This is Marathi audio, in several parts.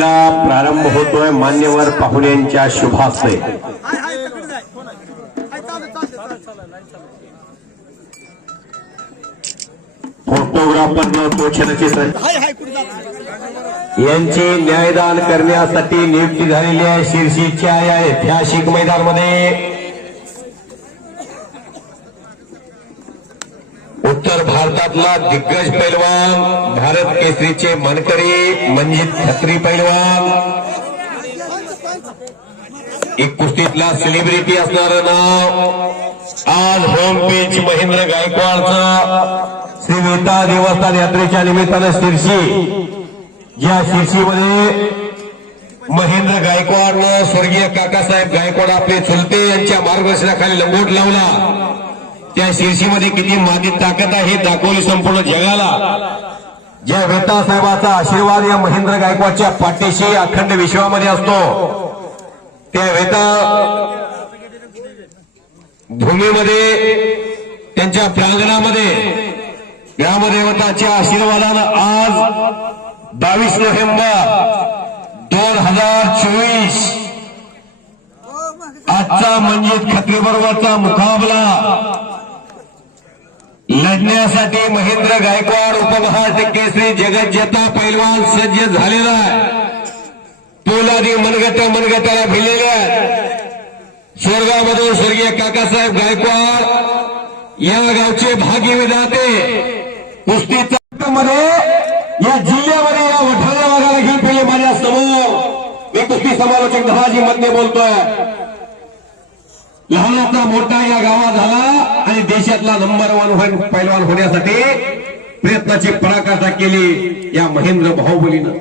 सभेला प्रारंभ होतोय मान्यवर पाहुण्यांच्या शुभास्ते फोटोग्राफर तोचनचित्र यांचे न्यायदान करण्यासाठी नियुक्ती झालेली आहे. शिर्षीच्या या ऐतिहासिक मैदानमध्ये उत्तर दिग्गज पैलवान भारत केसरीचे मनकरी मंजित खत्री पैलवान. एक कुस्तीतला सेलिब्रिटी असणारं नाव आज होम पेज महेंद्र गायकवाडचं. श्री वेता देवस्थान यात्रेच्या निमित्तानं शिरशी. या शिरशीमध्ये महेंद्र गायकवाडनं स्वर्गीय काकासाहेब गायकवाड आपले चुलते यांच्या मार्गदर्शनाखाली लंगोट लावला. त्या शिरशीमध्ये किती माती ताकद आहे दाखवली संपूर्ण जगाला. ज्या वेता साहेबाचा आशीर्वाद या महेंद्र गायकवाडच्या पाठीशी अखंड विश्वामध्ये असतो. त्या वेता भूमीमध्ये त्यांच्या प्रांगणामध्ये ग्रामदेवताच्या आशीर्वादानं आज बावीस नोव्हेंबर दोन हजार चोवीस. आजचा म्हणजे खत्रीबरोबरचा मुकाबला लढण्यासाठी महेंद्र गायकवाड उपमहाराष्ट्र केसरी जगज्जेता पैलवान सज्ज झालेला आहे. पोलादी मनगट मनगटाला भिलेल्या स्वर्गामध्ये स्वर्गामधून स्वर्गीय काकासाहेब गायकवाड या गावचे भागी विधाते कुस्तीचा मध्ये या जिल्ह्यामध्ये या वठारा भागाला घेऊन पेले माझ्यासमोर. मी कुस्ती समालोचक दहाजी मध्ये बोलतोय. लहानातला मोठा या गावात झाला आणि देशातला नंबर वन पैलवान होण्यासाठी प्रयत्नाची पराकाष्ठा केली या महेंद्र बाहुबलीनं.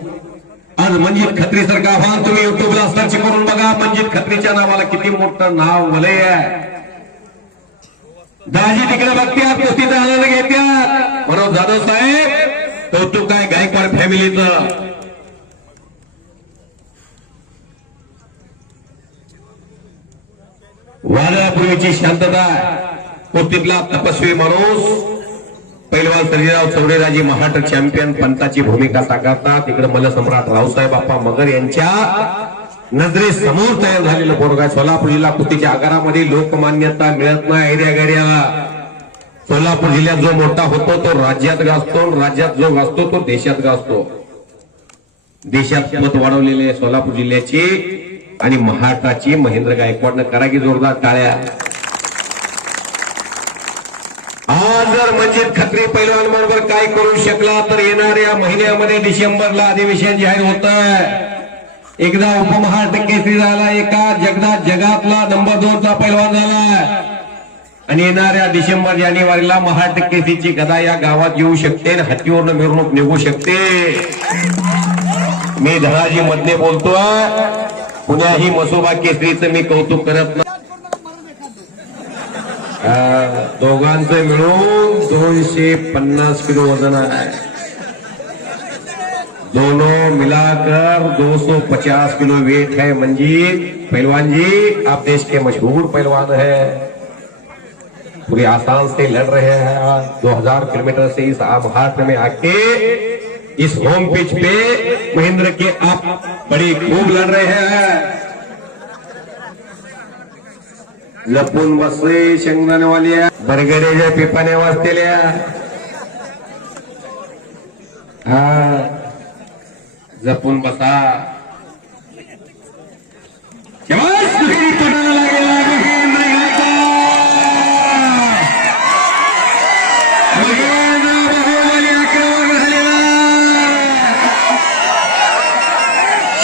आज मंजित खत्री सारखं आव्हान तुम्ही युट्यूबला सर्च करून बघा. मंजित खत्रीच्या नावाला किती मोठं नाव वलय आहे. दाजी तिकडे बघत्यात कुस्तीचा आनंद घेत्यात. मनोज जाधव साहेब कौतुक आहे गायकवाड फॅमिलीचं वादळापूर्वीची शांतता कुस्तीतला तपस्वी माणूस. पैलवान सर्जीराव चौडेराजी महाराष्ट्र चॅम्पियन पंताची भूमिका साकारतात. इकडे मलसम्राट रावसाहेब बाप्पा मगर यांच्या नजरेसमोर तयार झालेलं पोरगा आहे. सोलापूर जिल्हा कुस्तीच्या आगारामध्ये. लोकमान्यता मिळत नाही एरिया गैरियाला सोलापूर जिल्ह्यात जो मोठा होतो तो राज्यात गाजतो. आणि राज्यात जो गाजतो तो देशात गाजतो. देशात मत वाढवलेले सोलापूर जिल्ह्याची. आणि महाराष्ट्राची महेंद्र गायकवाडनं करा की जोरदार टाळ्या. आज जर मंजित खत्री पैलवान बरोबर काय करू शकला तर येणाऱ्या महिन्यामध्ये डिसेंबरला अधिवेशन जाहीर होत आहे एकदा उपमहाराष्ट्र केसरी झाला एका जगदात जगातला नंबर दोनचा पैलवान झाला. आणि येणाऱ्या डिसेंबर जानेवारीला महाराष्ट्र केसरीची गदा या गावात येऊ शकते आणि हत्तीवरनं मिरवणूक निघू शकते. मी धनाजी मधने बोलतोय. पुण्याही मसोबा केसरीचं मी कौतुक नाही अं, दोघांचं मिळून दोनशे किलो वज़न आहे दोनों मिलाकर 250 किलो वेट है मंजीत पहलवान जी आप देश के मशहूर पहलवान हैं। पूरे आसाम से लड़ रहे हैं आज 2000 किलोमीटर से इस महाराष्ट्र में आके इस होम पिच पे महेंद्र के आप बड़ी खूब लड़ रहे हैं। लपून बसले शेंगदाणेवाल्या बरगड्याच्या पिपाने वाजतेल्या हा। जपून बसा।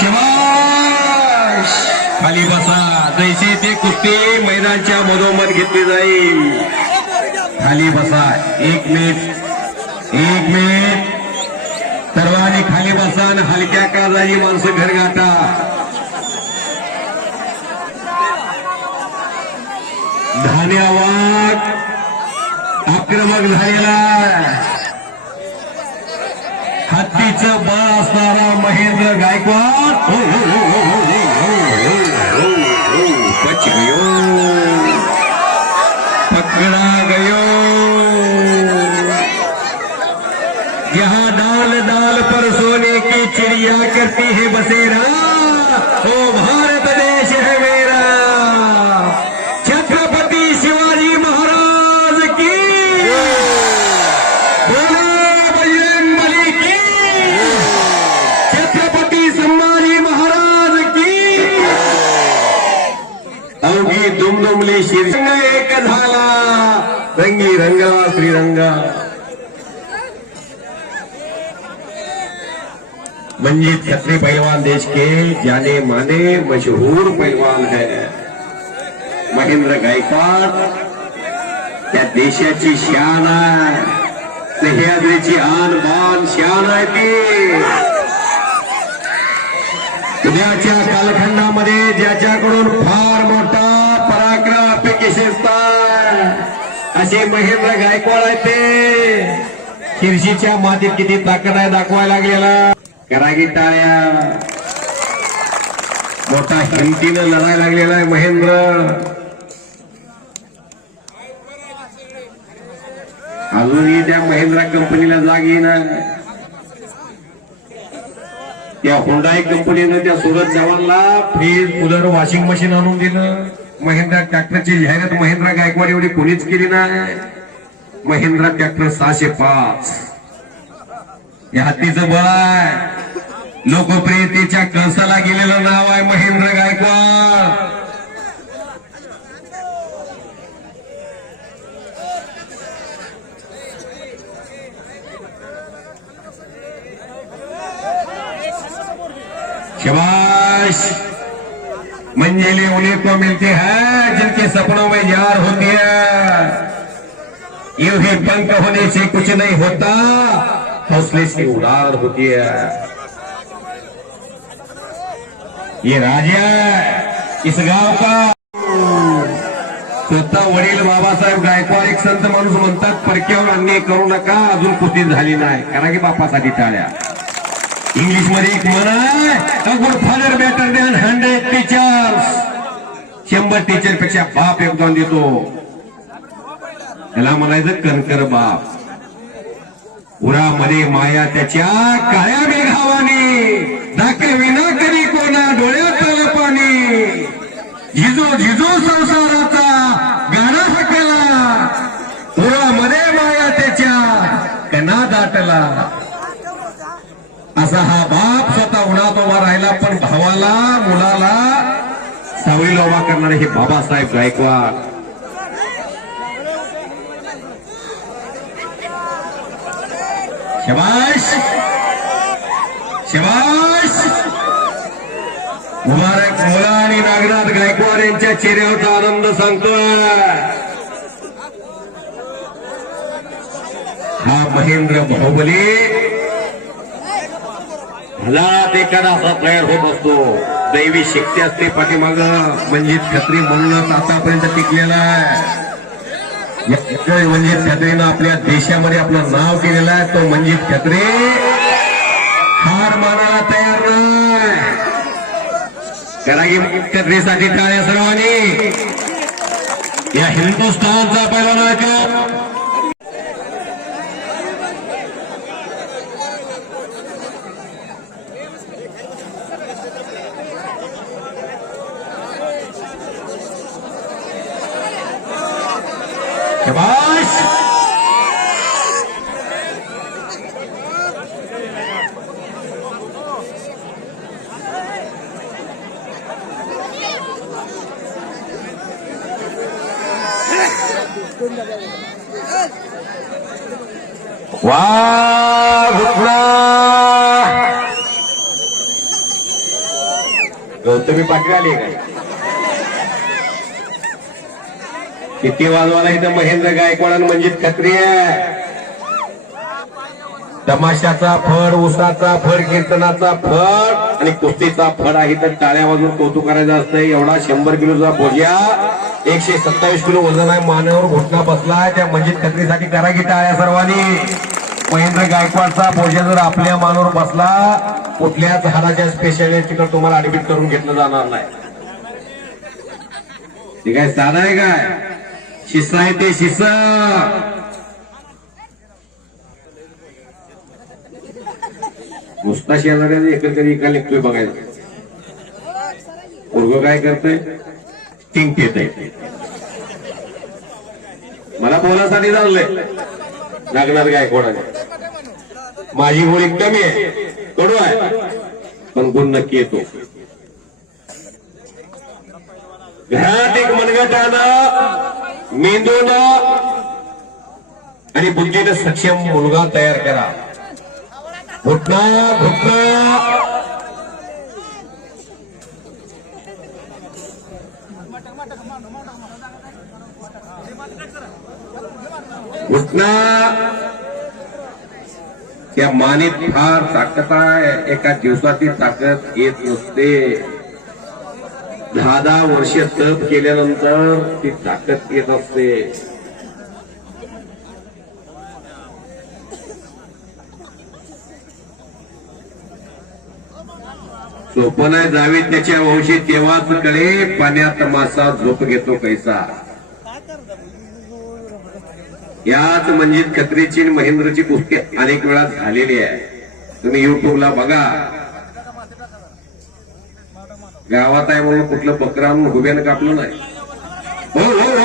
शाबास. खाली बसा. जैसे ते कुस्ती मैदानच्या मधोमध घेतली जाईल. खाली बसा. एक मिनिट. एक मिनिट. सर्वांनी खाली बसा आणि हलक्या काळजाची माणसं घर गाठा. धान्यवाद आक्रमक झालेला हत्तीचं बळ असणारा महेंद्र गायकवाड. करती है बसेरा। ओ भारत देश है मेरा। छत्रपति शिवाजी महाराज की। बजरंग बली की। छत्रपति संभाजी महाराज की। अवघी दुमदुमली शीर्षंग एक झाला। रंगी रंगा, श्रीरंगा। म्हणजे छत्रे पहलवान देश के जाने माने मशहूर पहलवान है। महेंद्र गायकवाड त्या देशाची शान आहे। सह्याद्रीची आन बान शान आहे ती। उद्याच्या कालखंडामध्ये ज्याच्याकडून फार मोठा पराक्रम अपेक्षित असे महेंद्र गायकवाड आहे ते। शिर्षीच्या मातीत किती ताकद आहे दाखवायला लागलेला करागी टाळ्या मोठा हिमतीनं लढायला लागलेला आहे महेंद्र. अजूनही त्या महिंद्रा कंपनीला जाग येणार त्या हुंडाई कंपनीनं त्या सुरत जवानला फ्रीज कूलर वॉशिंग मशीन आणून दिलं. महिंद्रा ट्रॅक्टरची जाहिरात महिंद्रा गायकवाड एवढी कोणीच केली नाही. महिंद्रा ट्रॅक्टर सहाशे पाच. या हत्तीचं बळ. लोकप्रियतेच्या कळसाला गेलेलं नाव आहे महेंद्र गायकवाड. शाबाश मंजिलें उन्हीं को मिलती है, जिनके सपनों में यार होती है। यूँ ही पंख होने से कुछ नहीं होता। हौसले से उड़ान होती है। ये राजा इस गाव का। स्वतः वडील बाबासाहेब गायकवाड एक संत माणूस म्हणतात परक्यावर अन्याय करू नका अजून कुस्ती झाली नाही. कारण की बापासाठी टाळ्या. इंग्लिशमध्ये एक म्हण आहे good father better than hundred teachers शंभर टीचरपेक्षा बाप योगदान देतो. त्याला म्हणायचं कणकर बाप. उरामध्ये माया त्याच्या काळ्या मेघावानी. दाखविना करी कोणा डोळ्यात पाणी. झिजो झिजो संसाराचा गाणा हकला. उरामध्ये माया त्याच्या कना दाटला. असा हा बाप स्वतः उन्हात उभा राहिला पण भावाला मुलाला सावळी लोबा करणारे हे बाबासाहेब गायकवाड शबाश शबाश मुबारक मुला आणि नागनाथ गायकवाड यांच्या चेहऱ्यावरचा आनंद सांगतोय. हा महेंद्र बाहुबली. हजारात एखादा असा प्लेअर होत असतो. दैवी शक्ती असते पाठीमाग. म्हणजे छत्री म्हणूनच आतापर्यंत टिकलेला आहे. म्हणजे मंजित खत्रीनं आपल्या देशामध्ये आपलं नाव केलेलं आहे तो म्हणजे खत्री हार मानायला तयार नाही. करा की खत्रीसाठी टाळ्या सर्वांनी. या हिंदुस्थानचा पहिला नायक Ya, Kemas. Wah, Gopla. Gautam pakai kali kan? किती वाजवाला इथं महेंद्र गायकवाड मंजित खत्री आहे? तमाशाचा फड उसाचा फड कीर्तनाचा फड आणि कुस्तीचा फड आहे. तर टाळ्या वाजून कौतुक करायचं असतं एवढा शंभर किलोचा भोज्या एकशे सत्तावीस किलो वजन आहे. मानेवर घुटणा बसलाय. त्या मंजित खत्रीसाठी करा की टाळ्या सर्वांनी. महेंद्र गायकवाडचा भोज्या जर आपल्या मानावर बसला कुठल्याच हाडाच्या स्पेशालिस्टकडे तुम्हाला ऍडमिट करून घेतलं जाणार नाही. ठीक आहे? साधा आहे काय? शिस आहे ते शिस नुसता शेजाऱ्याने एकत्र एका लेखतोय बघायला पोरग काय करतोय? टिंक येत आहे मला बोलासाठी चाललंय. लागणार काय कोणाने माझी होळी कमी आहे. कडू आहे. पण गुण नक्की येतो. घरात एक मनगटानं मेंदूनं आणि बुद्धीनं सक्षम मुलगा तयार करा. घुटना घुटना घुटना. त्या मानेत फार ताकद आहे. एका दिवसाची ताकद येत नसते. दहा दहा वर्ष तप केल्यानंतर ती ताकद येत असते. झोपना जावी त्याच्या वंशी तेव्हाच कडे पाण्यात मासा झोप घेतो कैसा. याच म्हणजे खत्रीची आणि महेंद्रची पुस्तके अनेक वेळा झालेली आहे. तुम्ही युट्यूबला बघा. गावात आहे म्हणून कुठलं बकरा आणून हुब्यानं कापलं नाही. हो हो हो. हो